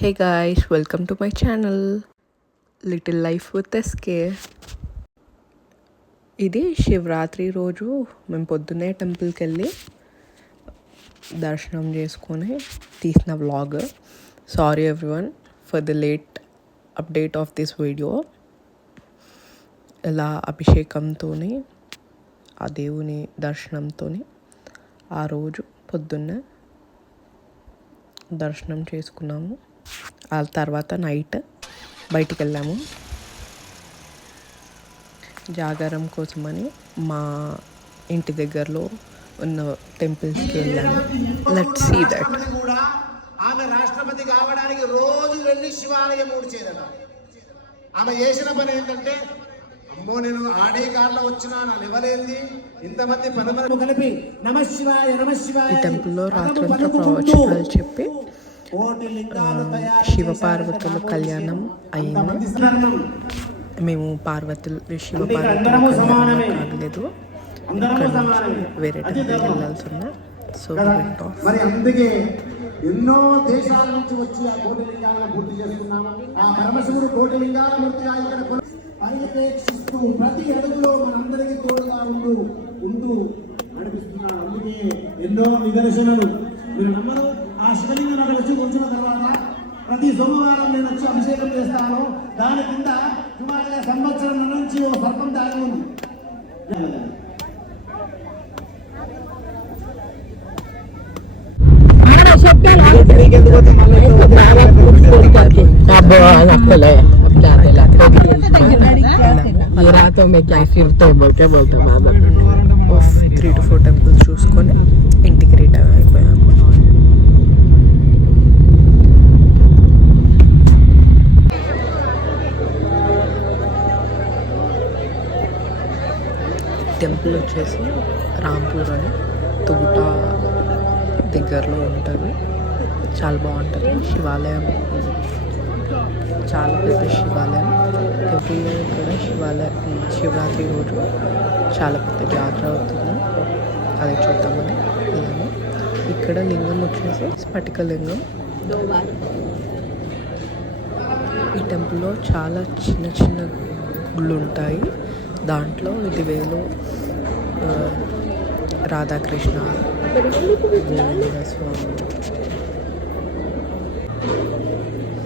Hey guys welcome to my channel little life with SK ఇది శివరాత్రి రోజు మేము పొద్దున్నే టెంపుల్కి వెళ్ళి దర్శనం చేసుకొని తీసిన vlog sorry everyone for the late update of this video ఇలా అభిషేకంతో ఆ దేవుని దర్శనంతో ఆ రోజు పొద్దున్నే దర్శనం చేసుకున్నాము. ఆ తర్వాత నైట్ బయటికి వెళ్ళాము జాగారం కోసమని మా ఇంటి దగ్గరలో ఉన్న టెంపుల్స్కి వెళ్ళాము. లెట్ సీ దట్ కూడా ఆమె రాష్ట్రపతి కావడానికి రోజు వెళ్ళి శివాలయం ఊడ్చేదట ఆమె చేసిన పని ఏంటంటే అమ్మో నేను ఆడే కార్లో వచ్చినా నా లెవలేంది ఇంతమంది పది మంది కలిపి నమ శివాయ నమ శివాయ ఈ టెంపుల్లో రాత్రంతా ప్రవచనాలు చెప్పి శివపార్వతుల కళ్యాణం అయింది. మేము పార్వతులు శివ అంటే పార్వతుల అందరము కళ్యాణం సమానమే. కాగలేదు వేరే టెంపుల్కి. వెళ్ళాల్సి ఉన్నా సో మరి అందుకే ఎన్నో దేశాల నుంచి వచ్చి ఆ కోటి లింగాలను పూర్తి ఆ పరమశివుడు కోటి లింగాల మూర్తిగా ఇక్కడ కొన- పర్యవేక్షిస్తూ ప్రతి అడుగులో మనందరికీ తోడుగా ఉంటూ ఉంటూ నడిపిస్తున్నాడు అందుకే ఎన్నో నిదర్శనలు. మీరు నమ్మరు ఆ శివలింగం అక్కడ వచ్చి ఉంచిన తర్వాత ప్రతి సోమవారం నేను వచ్చి అభిషేకం చేస్తాను దాని కింద సుమారుగా సంవత్సరం నుంచి ఓ సర్పం దాగి ఉంది ये रातों में क्या फिर तो बोल क्या बोलते बाबा త్రీ టు ఫోర్ టెంపుల్స్ చూసుకొని టెంపుల్ వచ్చేసి రాంపూర్ అని తుగుట దగ్గరలో ఉంటుంది. చాలా బాగుంటుంది. శివాలయం. చాలా పెద్ద శివాలయం. ఎవ్రీ కూడా ఇక్కడ శివాలయం శివరాత్రి రోజు చాలా పెద్ద జాతర అవుతుంది. అది చూద్దామని వెళ్ళాము ఇక్కడ లింగం వచ్చేసి స్ఫటిక లింగం. ఈ టెంపుల్లో చాలా చిన్న చిన్న గుళ్ళు ఉంటాయి. దాంట్లో ఇది వేలు రాధాకృష్ణ గోవింద స్వామి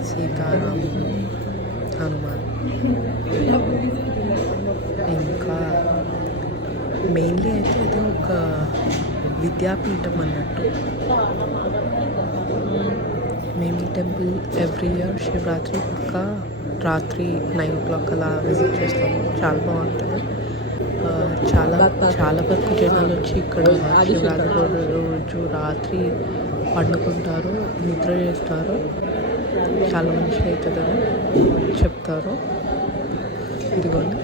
సీతారాముడు హనుమాన్ ఇంకా మెయిన్లీ అయితే ఇది ఒక విద్యాపీఠం అన్నట్టు. మేము ఈ టెంపుల్ ఎవ్రీ ఇయర్ శివరాత్రి పక్క రాత్రి నైన్ ఓ క్లాక్ అలా విజిట్ చేస్తాము చాలా బాగుంటుంది. చాలా చాలా వరకు జనాలు వచ్చి ఇక్కడ శివరాత్రి రోజు రాత్రి పండుకుంటారు నిద్ర చేస్తారు. చాలా మంచిగా అవుతుందని చెప్తారు. ఇదిగోండి.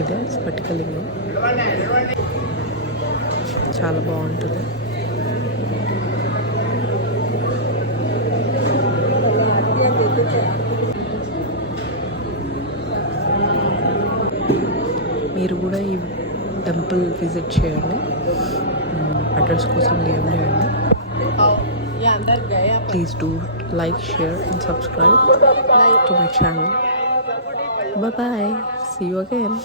ఇదే స్ఫటికలింగం. చాలా బాగుంటుంది. మీరు కూడా ఈ టెంపుల్ విజిట్ చేయండి. అడ్రస్ కోసం డిఎం చేయండి. Please do like share and subscribe to my channel bye see you again